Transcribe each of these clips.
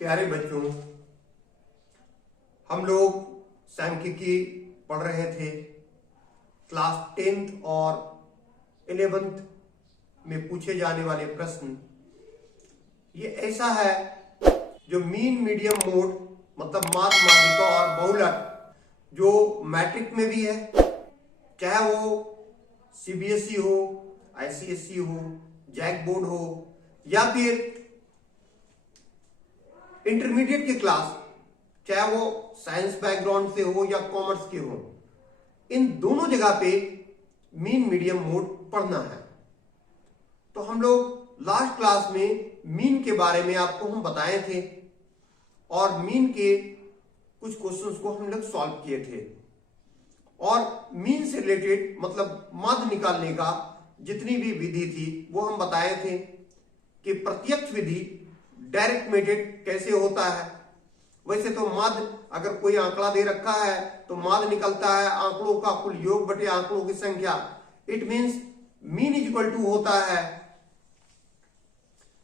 प्यारे बच्चों, हम लोग सांख्यिकी पढ़ रहे थे। क्लास 10th और 11th में पूछे जाने वाले प्रश्न ये ऐसा है जो मीन मीडियम मोड मतलब माध्य माध्यिका और बहुलक जो मैट्रिक में भी है, चाहे वो सीबीएसई हो, आईसीएसई हो, जैक बोर्ड हो या फिर इंटरमीडिएट की क्लास, चाहे वो साइंस बैकग्राउंड से हो या कॉमर्स के हो, इन दोनों जगह पे मीन मीडियम मोड पढ़ना है। तो हम लोग लास्ट क्लास में मीन के बारे में आपको हम बताए थे और मीन के कुछ क्वेश्चंस को हम लोग सॉल्व किए थे और मीन से रिलेटेड मतलब माध्य निकालने का जितनी भी विधि थी वो हम बताए थे कि प्रत्यक्ष विधि डायरेक्ट मेथड कैसे होता है। वैसे तो माध्य अगर कोई आंकड़ा दे रखा है तो माध्य निकलता है आंकड़ों का कुल योग बटे आंकड़ों की संख्या। It means mean is equal to होता है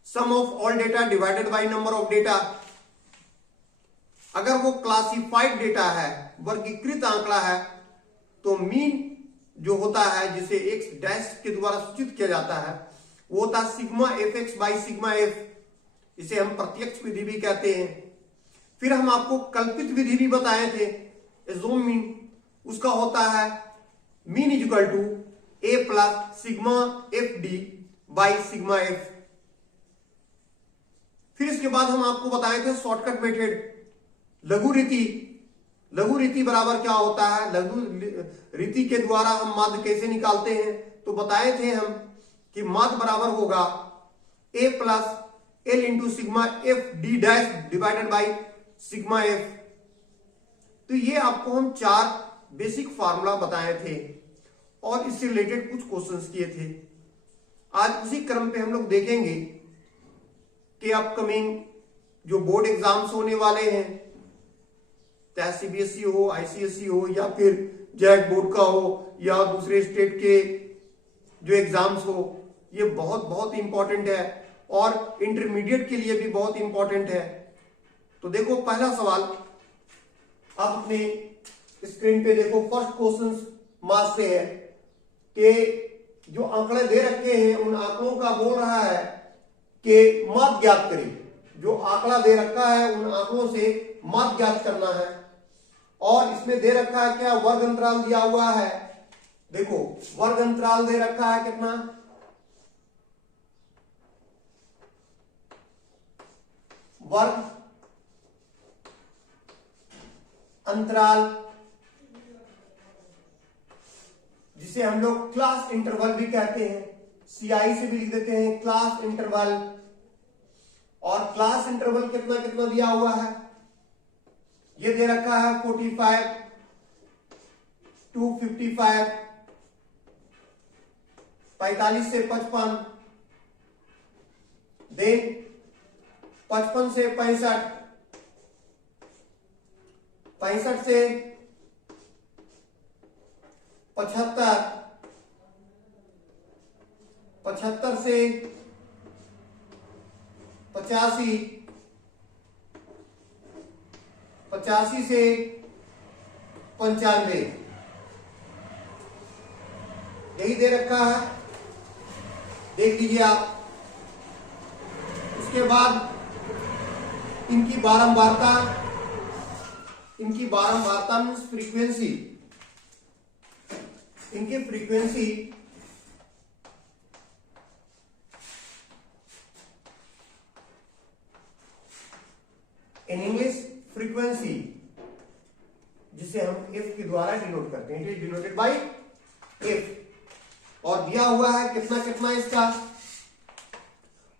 sum of all data divided by number of data. अगर वो क्लासिफाइड डेटा है, वर्गीकृत आंकड़ा है, तो मीन जो होता है जिसे एक्स डैश के द्वारा सूचित किया जाता है वो होता है sigma F X by sigma F. इसे हम प्रत्यक्ष विधि भी कहते हैं। फिर हम आपको कल्पित विधि भी बताए थे, एज़्यूम मीन। उसका होता है mean is equal to A plus sigma F D by sigma F. फिर इसके बाद हम आपको बताए थे शॉर्टकट मेथड, लघु रीति। लघु रीति बराबर क्या होता है, लघु रीति के द्वारा हम माध्य कैसे निकालते हैं, तो बताए थे हम कि माध्य बराबर होगा A plus L into sigma F D dash divided by sigma F. तो ये आपको हम 4 बेसिक फार्मूला बताए थे और इससे रिलेटेड कुछ क्वेश्चंस किए थे। आज उसी क्रम पे हम लोग देखेंगे कि अपकमिंग जो बोर्ड एग्जाम्स होने वाले हैं, चाहे सीबीएसई हो, आईसीएसई हो या फिर जैक बोर्ड का हो या दूसरे स्टेट के जो एग्जाम्स हो, ये बहुत बहुत इंपॉर्टेंट है और इंटरमीडिएट के लिए भी बहुत इंपॉर्टेंट है। तो देखो पहला सवाल आप अपने स्क्रीन पे देखो। फर्स्ट क्वेश्चन मार्क्स से है कि जो आंकड़े दे रखे हैं उन आंकड़ों का बोल रहा है कि माध्य ज्ञात करें। जो आंकड़ा दे रखा है उन आंकड़ों से माध्य ज्ञात करना है और इसमें दे रखा है क्या, वर्ग अंतराल दिया हुआ है। देखो वर्ग अंतराल दे रखा है कितना, वर्ग अंतराल जिसे हम लोग क्लास इंटरवल भी कहते हैं, सीआई से भी लिख देते हैं क्लास इंटरवल। और क्लास इंटरवल कितना कितना दिया हुआ है, ये दे रखा है 45 to 55, 45 से 55, देन 55 से 65, 65 से 75, 75 से 85, 85 से 95, यही दे रखा है, देख लीजिए आप। उसके बाद इनकी बारंबारता मीन्स फ्रीक्वेंसी, इनकी फ्रीक्वेंसी इन इंग्लिश फ्रीक्वेंसी जिसे हम एफ के द्वारा डिनोट करते हैं, it is denoted by F. और दिया हुआ है कितना कितना इसका,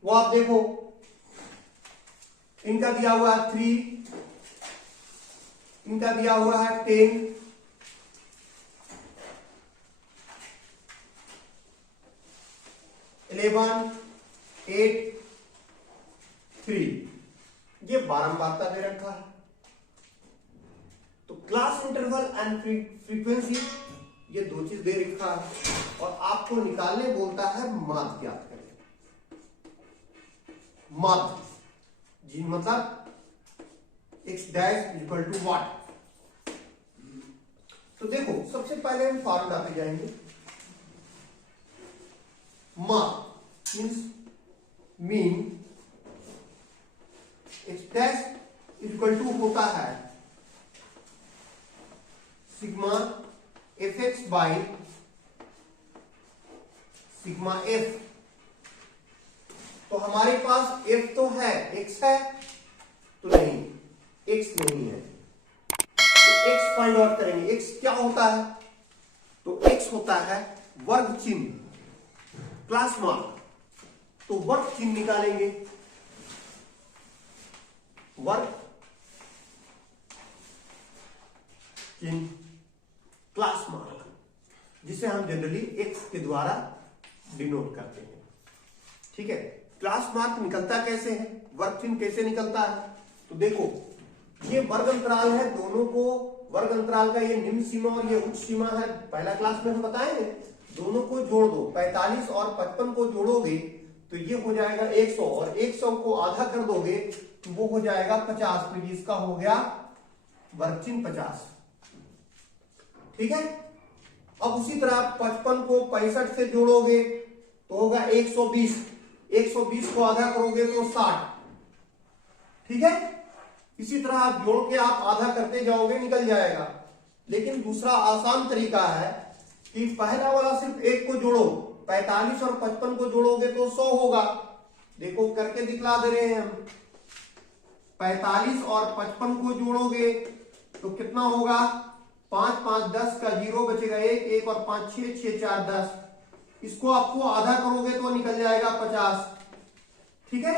वो आप देखो। इनका दिया हुआ है 3, इनका दिया हुआ है 10, 11, 8, 3, ये बारंबारता दे रखा है। तो क्लास इंटरवल एंड फ्रीक्वेंसी ये 2 चीज दे रखा है और आपको निकालने बोलता है माध्य ज्ञात करें। माध्य जी मतलब x dash equal to what. तो देखो सबसे पहले हम फॉर्मूला पे जाएंगे। Mark mean x dash equal to होता है sigma F X by sigma F. तो हमारे पास f तो है, x है तो नहीं, x नहीं है तो x फाइंड आउट करेंगे। x क्या होता है? तो x होता है वर्ग चिन्ह, क्लास मार्क। तो वर्ग चिन्ह निकालेंगे, वर्ग चिन्ह क्लास मार्क, जिसे हम जनरली x के द्वारा डिनोट करते हैं। ठीक है, क्लास मार्क निकलता कैसे है, वर्ग चिन्ह कैसे निकलता है? तो देखो ये वर्ग अंतराल है, दोनों को वर्ग अंतराल का ये निम्न सीमा और ये उच्च सीमा है, पहला क्लास में हम बताएंगे। दोनों को जोड़ दो, 45 और 55 को जोड़ोगे तो ये हो जाएगा 100 और 100 को आधा कर दोगे तो वो हो जाएगा 50। तो इसका हो गया वर्ग चिन्ह 50। ठीक है, अब उसी तरह 55 को 65 से जोड़ोगे तो होगा 120, 120 को आधा करोगे तो 60। ठीक है, इसी तरह आप जोड़ के आप आधा करते जाओगे, निकल जाएगा। लेकिन दूसरा आसान तरीका है कि पहला वाला सिर्फ एक को जोड़ो, 45 और 55 को जोड़ोगे तो 100 होगा। देखो करके दिखला दे रहे हैं हम। 45 और 55 को जोड़ोगे तो कितना होगा? 5 5 10 का 0 बचेगा 1, 1 और 5 6, 6 4 10। इसको आपको आधा करोगे तो निकल जाएगा 50। ठीक है,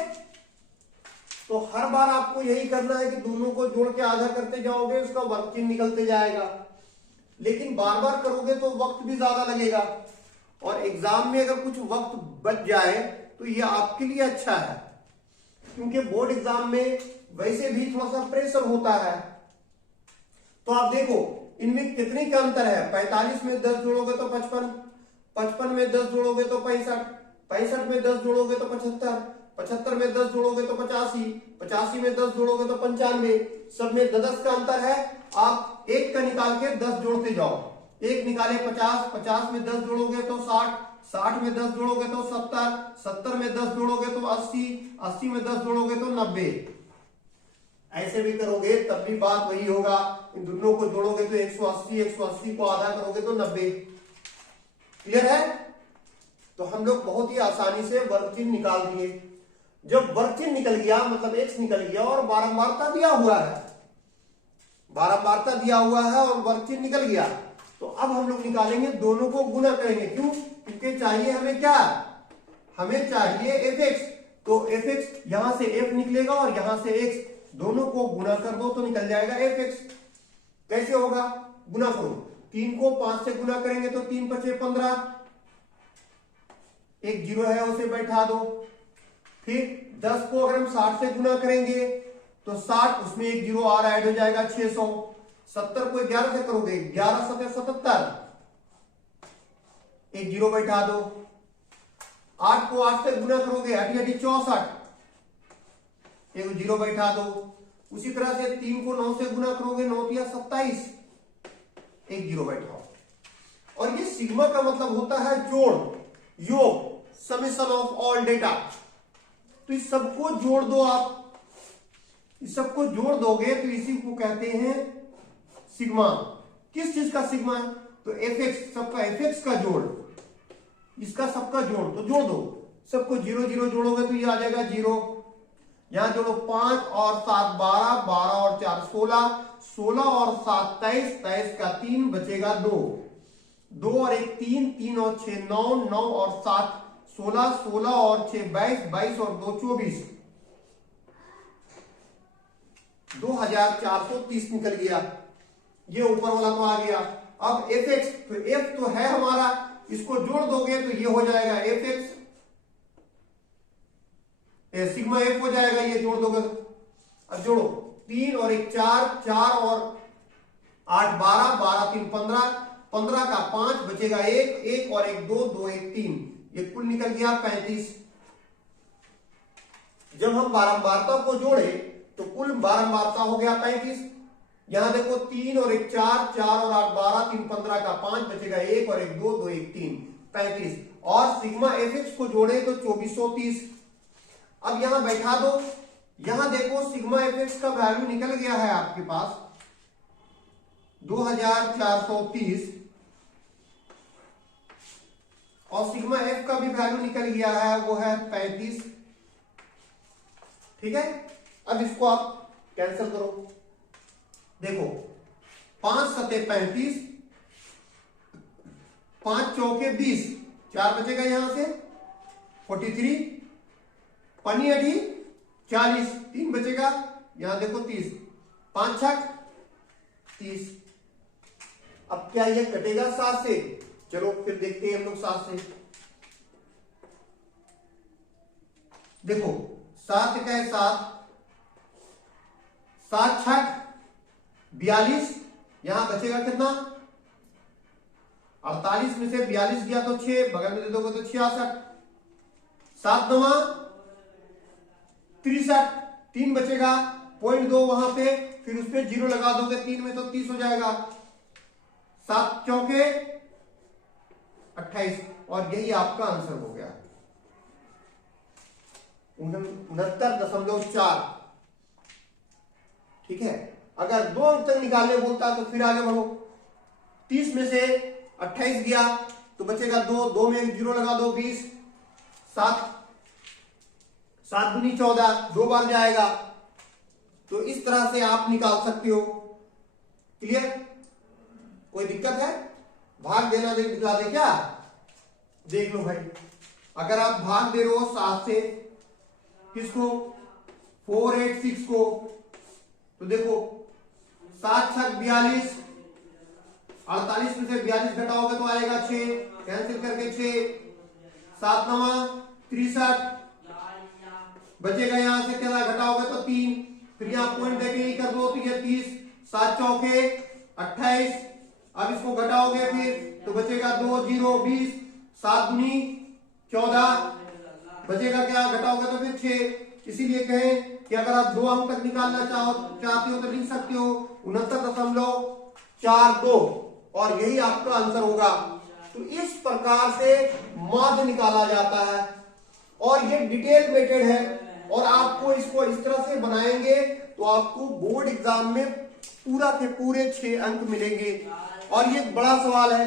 तो हर बार आपको यही करना है कि दोनों को जोड़ के आधा करते जाओगे, उसका वर्ग चिन्ह निकलते जाएगा। लेकिन बार बार करोगे तो वक्त भी ज्यादा लगेगा और एग्जाम में अगर कुछ वक्त बच जाए तो ये आपके लिए अच्छा है, क्योंकि बोर्ड एग्जाम में वैसे भी थोड़ा सा प्रेशर होता है। तो आप देखो इनमें कितने का अंतर है। 45 में 10 जोड़ोगे तो 55, 55 में 10 जोड़ोगे तो 65, 65 में 10 जोड़ोगे तो 75, 75 में 10 जोड़ोगे तो 85, 85 में 10 जोड़ोगे तो 95। सब में 10 का अंतर है। आप एक का निकाल के 10 जोड़ते जाओ। एक निकाले 50, 50 में 10 जोड़ोगे तो 60, 60 में 10 जोड़ोगे तो 70, 70 में 10 जोड़ोगे तो 80, 80 में 10 जोड़ोगे तो 90। ऐसे भी करोगे तब भी बात वही होगा। इन दोनों को जोड़ोगे तो 180, 180 को आधा करोगे तो 90। क्लियर है? तो हम लोग बहुत ही आसानी से वर्ग चिन्ह निकाल दिए। जब वर्ग चिन्ह निकल गया मतलब x निकल गया और बारंबारता दिया हुआ है, बारंबारता दिया हुआ है और वर्ग चिन्ह निकल गया, तो अब हम लोग निकालेंगे, दोनों को गुना करेंगे। क्यों? क्योंकि चाहिए हमें क्या? हमें चाहिए fx। तो fx यहां से f निकलेगा और यहां से x, दोनों को गुना कर दो तो निकल जाएगा fx। कैसे होगा? गुना करो, 3 को 5 से गुना करेंगे तो 3 5 15, एक 0 है उसे बैठा दो। फिर 10 को अगर हम 60 से गुना करेंगे तो 60, उसमें एक 0 और ऐड हो जाएगा 600। 70 को 11 से करोगे, 11 7 77, एक 0 बैठा दो। 8 को 8 से गुना करोगे, 8 8 64, एक 0 बैठा दो। उसी तरह से 3 को 9 से गुना करोगे, 9 3 27, एक 0 बैठाओ। और ये सिग्मा का मतलब होता है जोड़, योग, समेशन ऑफ ऑल डेटा। तो इस सबको जोड़ दो आप, इस सबको जोड़ दोगे तो इसी को कहते हैं सिग्मा। किस चीज का सिग्मा? तो fx, सबका fx का जोड़, इसका सबका जोड़। तो जोड़ दो, सबको 0 0 जोड़ोगे तो ये आ जाएगा 0। यहां जोड़ो 5 और 7 12, 12 और 4 16, 16 और 7 23, 23 का 3 बचेगा 2, 2 और 1 3, 3 और 6 9, 9 और 7 16, 16 और 6 22, 22 और 2 24, 2430 निकल गया। ये ऊपर वाला तो आ गया। अब fx, तो f तो है हमारा, इसको जोड़ दोगे तो ये हो जाएगा fx, सिग्मा f हो जाएगा, ये जोड़ दोगे। अब जोड़ो, 3 और 1 4, 4 और 8 12, 12 3 15, 15 का 5 बचेगा 1, 1 और 1 2, 2 1 3, ये कुल निकल गया 35। जब हम बारंबारता को जोड़े तो कुल बारंबारता हो गया 35। यहां देखो 3 और 1 4, 4 और 8 12, 3 15 का 5 बचेगा 1 और 1 2, 2 1 3, 35। और सिग्मा fx को जोड़े तो 2430। अब यहां बैठा दो, यहां देखो सिग्मा fx का वैल्यू निकल गया है आपके पास 2430 और सिग्मा f का भी वैल्यू निकल गया है, वो है 35। ठीक है, अब इसको आप कैंसिल करो। देखो 5 सते 35, 5 चौके 20, 4 बचेगा यहां से 43, पनी अठी 40, 3 बचेगा यहां देखो 30, 5 छक 30। अब क्या ये कटेगा 7 से? चलो फिर देखते हैं हम लोग 7 से। देखो 7 का 7, 7 छक 42, यहां बचेगा कितना 48 में से 42 गया तो 6, बगल में दे दोगे तो 66, 7 9 63, 3 बचेगा 0.2 वहां पे, फिर उस पर 0 लगा दोगे 3 में तो 30 हो जाएगा, 7 चौके 28 और यही आपका आंसर हो गया 69.4। ठीक है, अगर 2 अंक तक निकालने बोलता तो फिर आगे बढ़ो। 30 में से 28 गया तो बचेगा 2, 2 में 1 0 लगा दो 20, 7 7 दूनी 14, 2 बार जाएगा। तो इस तरह से आप निकाल सकते हो। क्लियर? कोई दिक्कत है? भाग देना दिखला दे क्या? देख लो भाई, अगर आप भाग दे रहे हो 7 से किसको 486 को, तो देखो 7 छक 42, 48 में से 42 घटाओगे तो आएगा 6, कैंसिल करके 6, 7 9 63, बचेगा यहां से क्या घटाओगे तो 3, फिर यहां पॉइंट देके ही कर दो तो ये 30, 7 चौके 28, अब इसको घटाओगे फिर तो बचेगा 2 0 20, 7 दूनी 14, बचेगा क्या घटाओगे तो फिर 6। इसीलिए कहें कि अगर आप 2 अंक तक निकालना चाहते हो तो लिख सकते हो 69.42 और यही आपका आंसर होगा। तो इस प्रकार से माध्य निकाला जाता है और ये डिटेल मेथड है और आपको इसको इस तरह से बनाएंगे तो आपको बोर्ड एग्जाम में पूरा के पूरे 6 अंक मिलेंगे। और ये बड़ा सवाल है,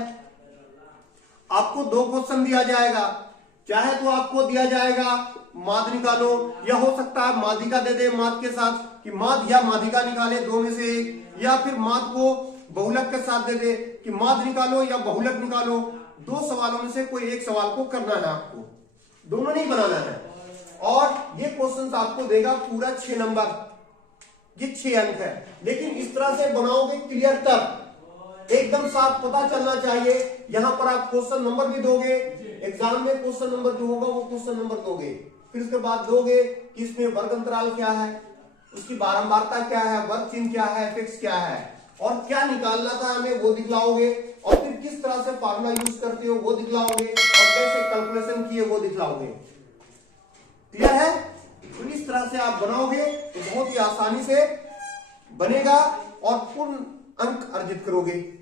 आपको 2 क्वेश्चन दिया जाएगा, चाहे तो आपको दिया जाएगा माध्य निकालो, या हो सकता है माध्यिका दे दे माध्य के साथ कि माध्य या माध्यिका निकाले 2 में से एक, या फिर माध्य को बहुलक के साथ दे दे कि माध्य निकालो या बहुलक निकालो। 2 सवालों में से कोई एक सवाल को करना है, आपको दोनों नहीं बनाना है। और ये क्वेश्चन आपको देगा पूरा 6 नंबर, ये 6 अंक है। लेकिन इस तरह से बनाओगे क्लियर, तब एकदम साफ पता चलना चाहिए। यहां पर आप क्वेश्चन नंबर भी दोगे, एग्जाम में क्वेश्चन नंबर जो होगा वो क्वेश्चन नंबर दोगे, फिर उसके बाद दोगे कि इसमें वर्ग अंतराल क्या है, उसकी बारंबारता क्या है, वर्ग चिन्ह क्या है, फिक्स क्या है और क्या निकालना था हमें वो दिखलाओगे, और फिर किस तरह से फार्मूला यूज करते हो वो दिखलाओगे, और कैसे कैलकुलेशन किए वो दिखलाओगे। क्लियर है? तो इस तरह से आप बनाओगे तो बहुत ही आसानी से बनेगा और पूर्ण अंक अर्जित करोगे।